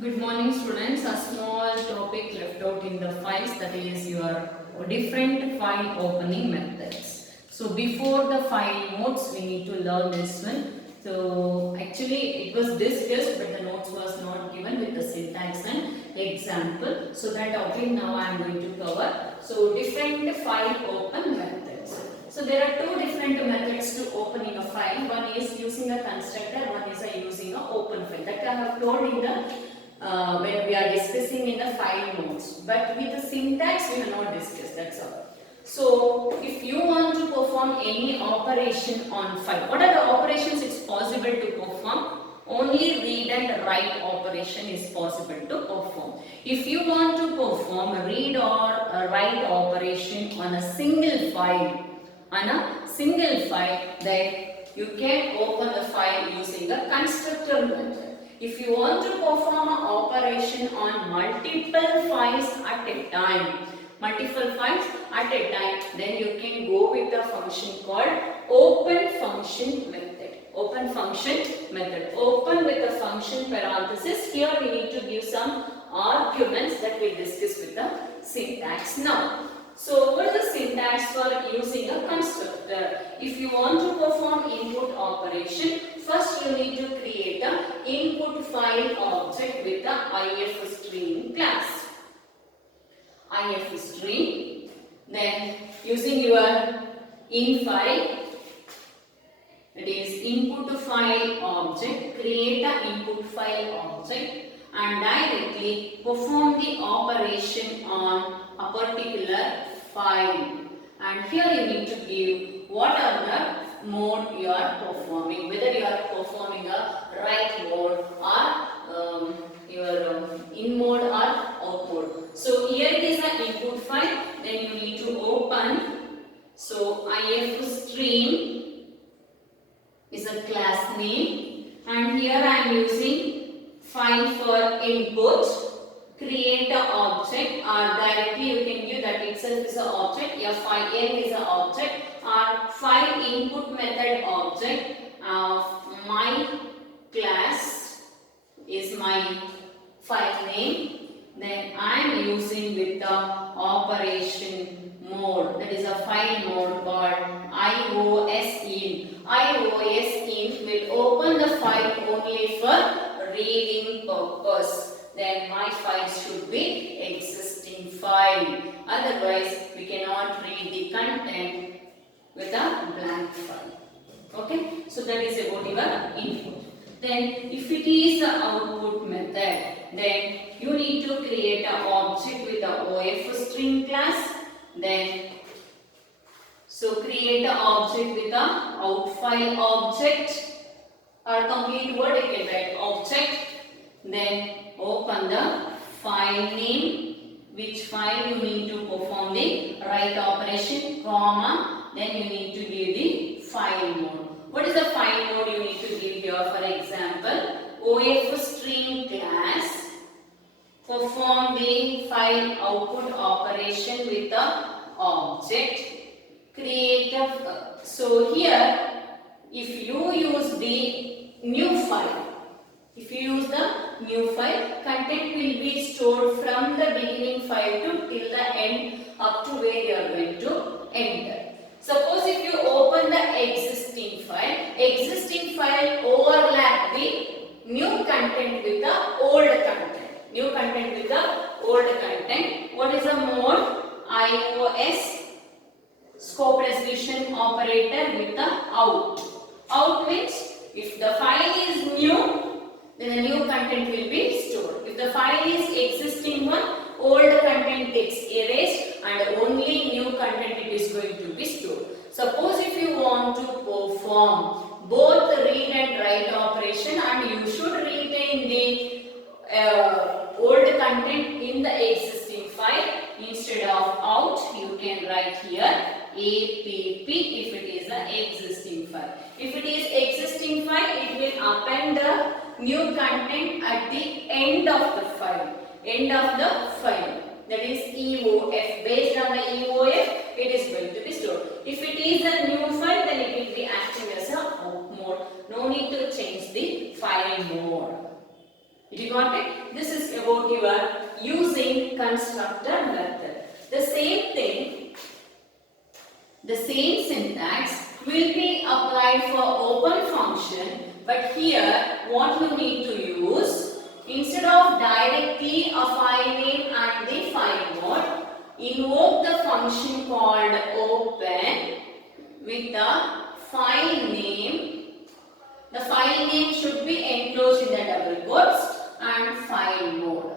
Good morning students. A small topic left out in the files, that is your different file opening methods. So before the file notes we need to learn this one. So actually it was discussed but the notes was not given with the syntax and example. So that again now I am going to cover. So different file open methods. So there are two different methods to opening a file. One is using a constructor, one is using a open file. That I have told in the when we are discussing in the file notes, but with the syntax we have not discussed, that's all. So if you want to perform any operation on file, what are the operations it's possible to perform? Only read and write operation is possible to perform. If you want to perform a read or a write operation on a single file, then you can open the file using the constructor method. If you want to perform an operation on multiple files at a time, then you can go with the function called open function method. Open with the function parenthesis. Here we need to give some arguments that we discuss with the syntax now. So what is the syntax for using a constructor? If you want to perform input operation, first you need to create a input file object with the ifstring class. ifstring. Then using your in file, that is input file object, create a input file object and directly perform the operation on a particular file. And here you need to give what are the mode you are performing, whether you are performing a write mode or your in mode or out mode. So here it is an input file, then you need to open. So ifstream is a class name and here I am using file for input, create an object or directly you can give that itself is an object, file n is an object or file input method object of my class is my file name. Then I am using with the operation mode, that is a file mode called IOSIN. IOSIN will open the file only for reading purpose. Then my file should be existing file. Otherwise we cannot read the content with a blank file. Okay, so that is about your input. Then if it is the output method, then you need to create an object with the ofstring class. Then so create an object with the outFile object or complete word you can write object. Then open the file name, which file you need to perform the write operation, comma, then you need to give the file mode. What is the file mode you need to give here? For example, ofstring class, perform the file output operation with the object, create a, so here if you use the new file, content will be stored from the beginning file to till the end up to where you are going to enter. Suppose if you open the existing file overlap the new content with the old content. What is the mode? IOS scope resolution operator with the out. Out means if the file is new, then the new content will be stored. If the file is existing one, old content gets erased and only new content it is going to be stored. Suppose if you want to perform both the read and write operation and you should retain the old content in the existing file, instead of out you can write here app if it is an existing file. If it is existing file, it will append the new content at the end of the file. That is EOF. Based on the EOF, it is going to be stored. If it is a new file, then it will be acting as a out mode. No need to change the file mode. Did you got it? this is about your using constructor method. The same thing, the same syntax will be applied for open function, but here what you need to use, instead of directly a file name and the file mode, invoke the function called open with the file name. The file name should be enclosed in the double quotes and file mode.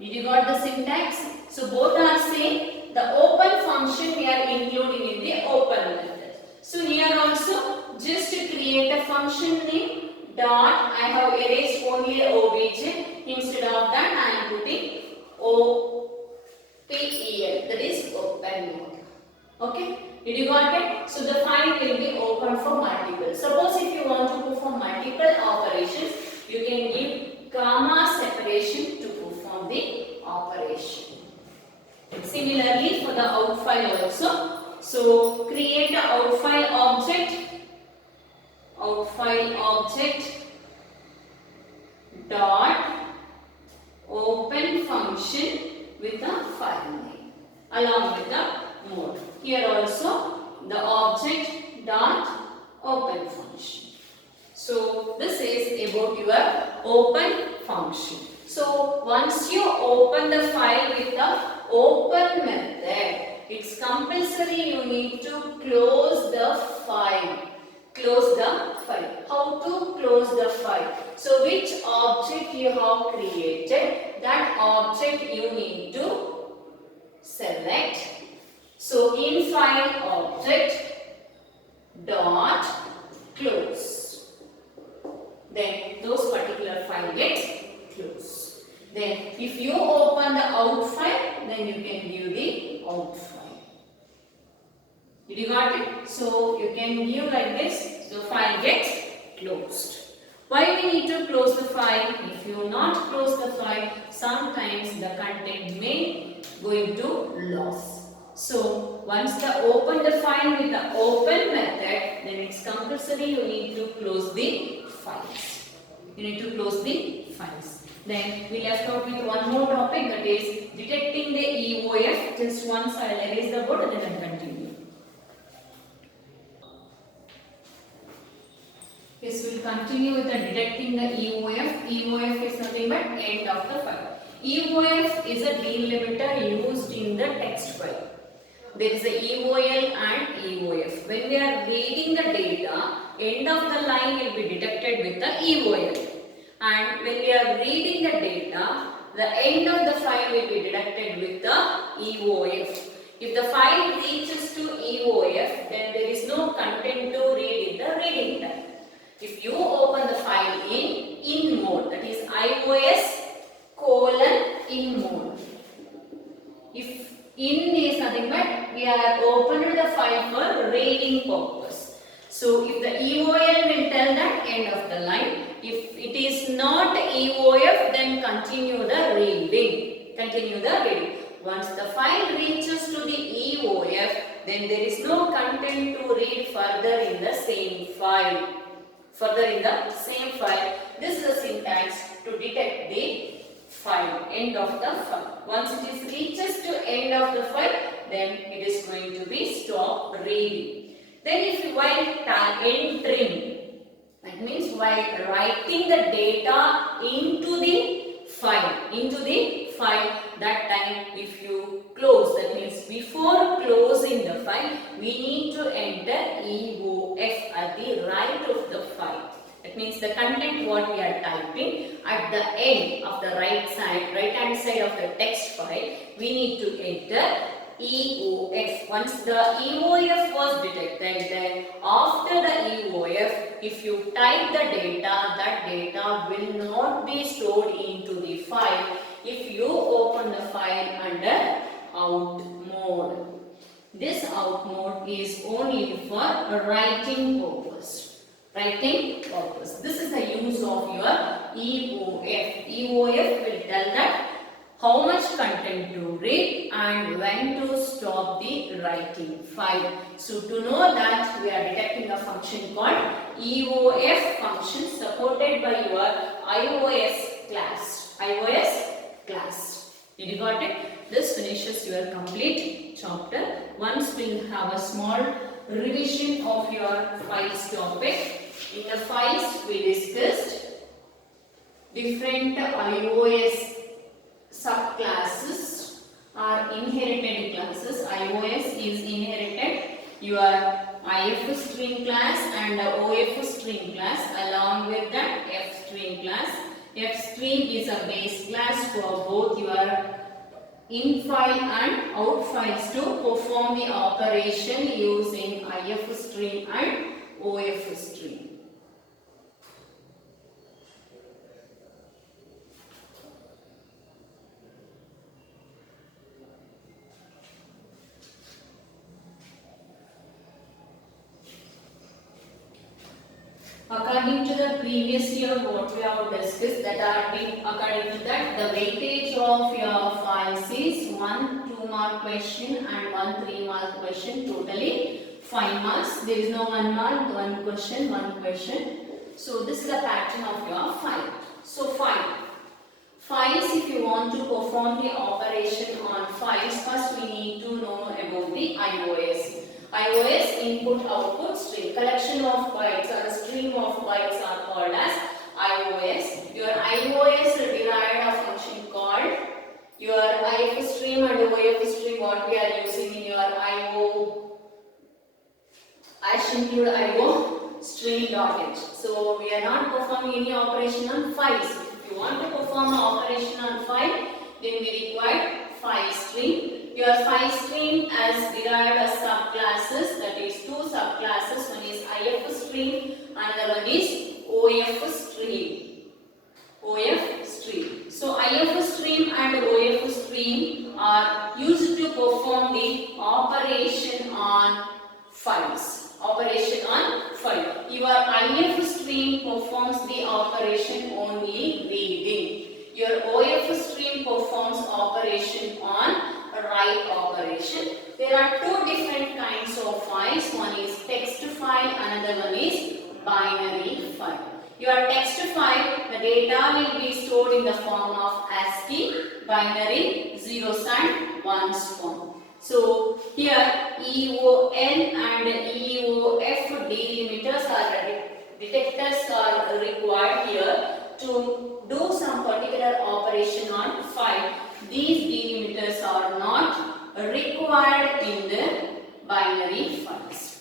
Did you got the syntax? So both are same. The open function we are including in the open method. So here also just to create a function name dot, I have erased only the obj. Instead of that I am putting OPEL, that is open mode. Okay, did you got it? So the file will be open for multiple. Suppose if you want to perform multiple operations, you can give comma separation to perform the operation. Similarly for the out file also. So create the out file object dot open function with the file name along with the mode. Here also the object dot open function. So this is about your open function. So once you open the file with the open method, it's compulsory you need to close the file. Close the file. How to close the file? So which object you have created, that object you need to select. So in file object dot close. Then those particular file gets closed. Then if you open the out file, then you can give the out file. Did you got it? So you can give like this. So file gets closed. Why we need to close the file? If you not close the file, sometimes the content may go into loss. So once you open the file with the open method, then it's compulsory you need to close the files. You need to close the files. Then we left out with one more topic, that is detecting the EOF. Just once I will erase the board and then I will continue. Yes, we will continue with the detecting the EOF. EOF is nothing but end of the file. EOF is a delimiter used in the text file. There is a EOL and EOF. When we are reading the data, end of the line will be detected with the EOL. And when we are reading the data, the end of the file will be detected with the EOF. If the file reaches to EOF, then there is no content to read in the reading time. If you open the file in mode, that is iOS:in mode. If in is nothing but we are opening the file for reading purpose. So if the EOL will tell that end of the line. If it is not EOF, then continue the reading. Continue the reading. Once the file reaches to the EOF, then there is no content to read further in the same file. This is the syntax to detect the file, end of the file. Once it is reaches to end of the file, then it is going to be stop reading. Then if you while entering, that means while writing the data into the file, that time if you close, that means before closing the file, we need to enter EOF at the right of the file. That means the content what we are typing at the end of the right hand side of the text file, we need to enter EOF. Once the EOF was detected, then after the EOF, if you type the data, that data will not be stored into the file if you open the file under out mode. This out mode is only for writing purpose. This is the use of your EOF. EOF will tell that how much content to read and when to stop the writing file. So to know that, we are detecting a function called EOF function supported by your iOS class. iOS class. Did you got it? This finishes your complete chapter. Once we'll have a small revision of your files topic. In the files we discussed different iOS subclasses or inherited classes. iOS is inherited your IF stream class and OF stream class, along with that F stream class. F stream is a base class for both your in file and out files to perform the operation using IF stream and OF stream. According to the previous year what we have discussed, that are according to that the weightage of your files is 1 2-mark question and 1 3-mark question, totally 5 marks. There is no 1 mark, 1 question, 1 question. So this is the pattern of your file. So files, if you want to perform the operation on files, first we need to know about the iOS. iOS input output stream, collection of bytes or stream of bytes are called as iOS. Your iOS derived a function called your IF stream and OF stream, what we are using in your IO include IO stream.h. So we are not performing any operation on files. If you want to perform an operation on file, then we require file stream. Your file stream as derived as subclasses, that is 2 subclasses. One is IF stream, another one is OF stream. OF stream. So IF stream and OF stream are used to perform the operation on files. Operation on file. Your IF stream performs the operation only reading. Your OF stream performs operation on write operation. There are 2 different kinds of files. One is text file, another one is binary file. Your text file, the data will be stored in the form of ASCII, binary, zeros and ones form. So here EON and EOF delimiters or detectors are required here to do some particular operation on file. These delimiters are not required in the binary files.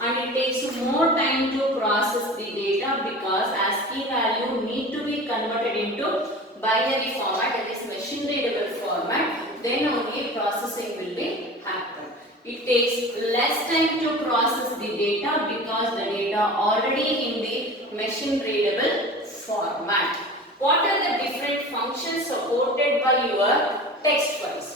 And it takes more time to process the data because ASCII value need to be converted into binary format, that is machine readable format. Then only processing will be happen. It takes less time to process the data because the data already in the machine readable format. What are the different functions supported by your text files?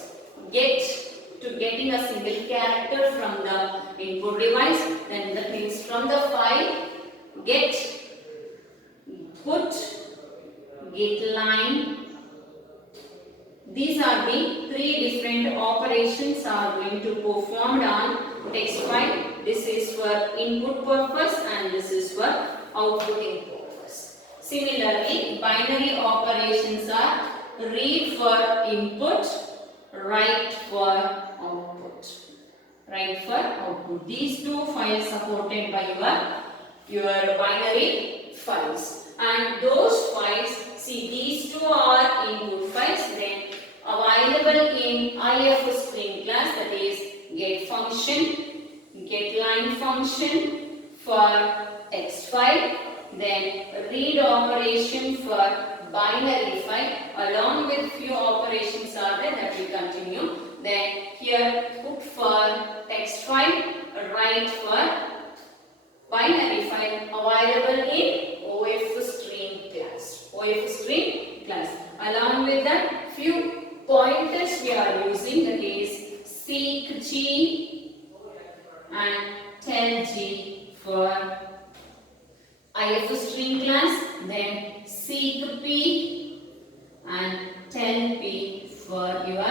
Getting a single character from the input device, then that means from the file, get, put, get line. These are the 3 different operations are going to performed on text file. This is for input purpose and this is for outputting purpose. Similarly, binary operations are read for input, write for output. These 2 files supported by your binary files. And those files, see these 2 are input files, then available in IF stream class, that is get function, get line function for text file, then read operation for binary file, along with few operations are there that we continue. Then here put for text file, write for binary file, available in OF stream class. Along with that, few pointers we are using, that is seek G and tell G for IF stream class, then seek P and tell P for your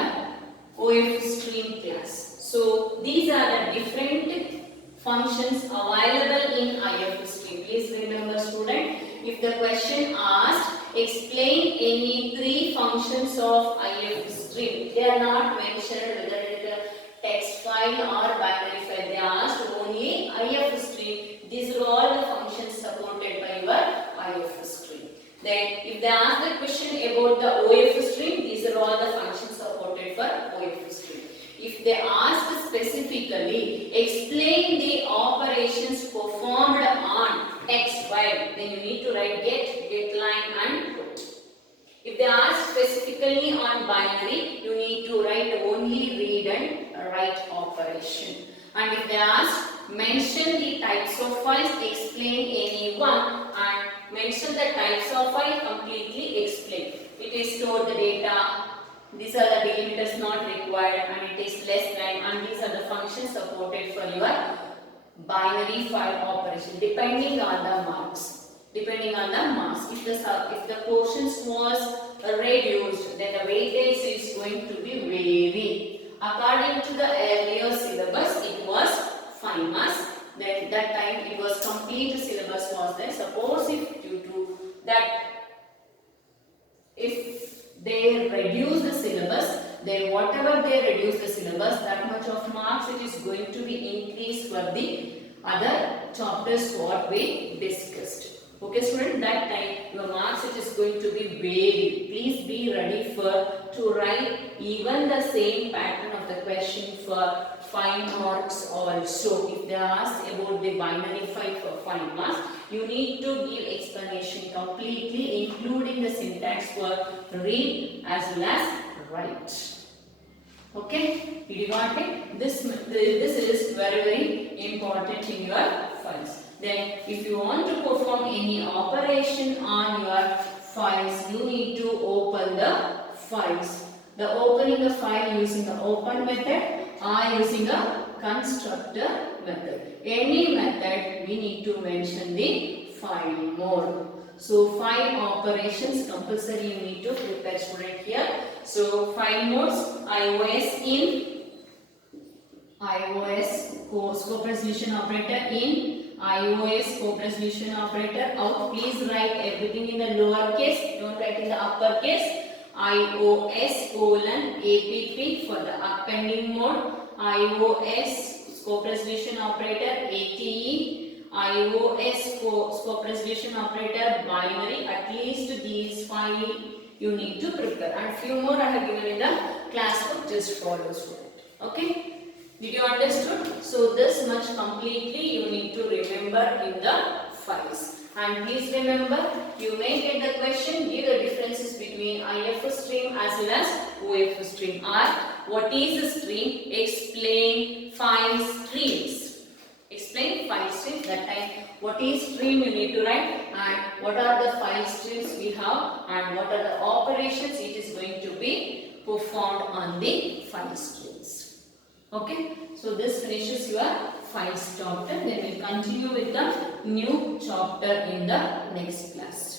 OF stream class. So these are the different functions available in IF stream. Please remember student, if the question asked explain any three functions of IF stream, they are not mentioned whether it is a text file or binary file. They asked only IF stream. These are all the functions supported by your IF stream. Then if they ask the question about the OF stream, these are all the functions supported for OF stream. If they ask specifically explain the operations performed on text file, then you need to write get line and put. If they ask specifically on binary, you need to write only read and write operation. And if they ask mention the types of files, explain any one, and mention the types of file, completely explain. It is stored the data, these are the delimiters not required, and it is less than, and these are the functions supported for your binary file operation depending on the marks. Depending on the marks, if the portions was reduced, then the weightage is going to be vary. According to the earlier syllabus, it was 5 marks. Then that time it was complete syllabus was there. Suppose if due to that, if they reduce the syllabus, then whatever they reduce the syllabus, that much of marks it is going to be increased for the other chapters what we discussed. Okay student, that time your marks it is going to be varied. Please be ready to write even the same pattern of the question for 5 marks also. If they ask about the binary file for 5 marks, you need to give explanation completely including the syntax for read as well as write. Okay, did you got it? This is very important in your files. Then if you want to perform any operation on your files, you need to open the files. The opening the file using the open method or using a constructor method. Any method we need to mention the file mode. So 5 operations compulsory you need to prepare student here. So file modes, iOS in, iOS scope resolution operator in, iOS scope resolution operator out. Please write everything in the lower case, don't write in the upper case. iOS :app for the appending mode, iOS scope resolution operator ATE, iOS scope resolution operator binary. At least these 5 you need to prepare, and few more I have given in the class book, just follow student. Okay, did you understood? So this much completely you need to remember in the files. And please remember, you may get the question, give the differences between IF stream as well as OF stream. Or what is a stream? Explain 5 streams. Explain 5 streams. That time, what is stream you need to write, and what are the 5 streams we have, and what are the operations it is going to be performed on the 5 streams. Okay, so this finishes your 5 chapter. Then we will continue with the new chapter in the next class.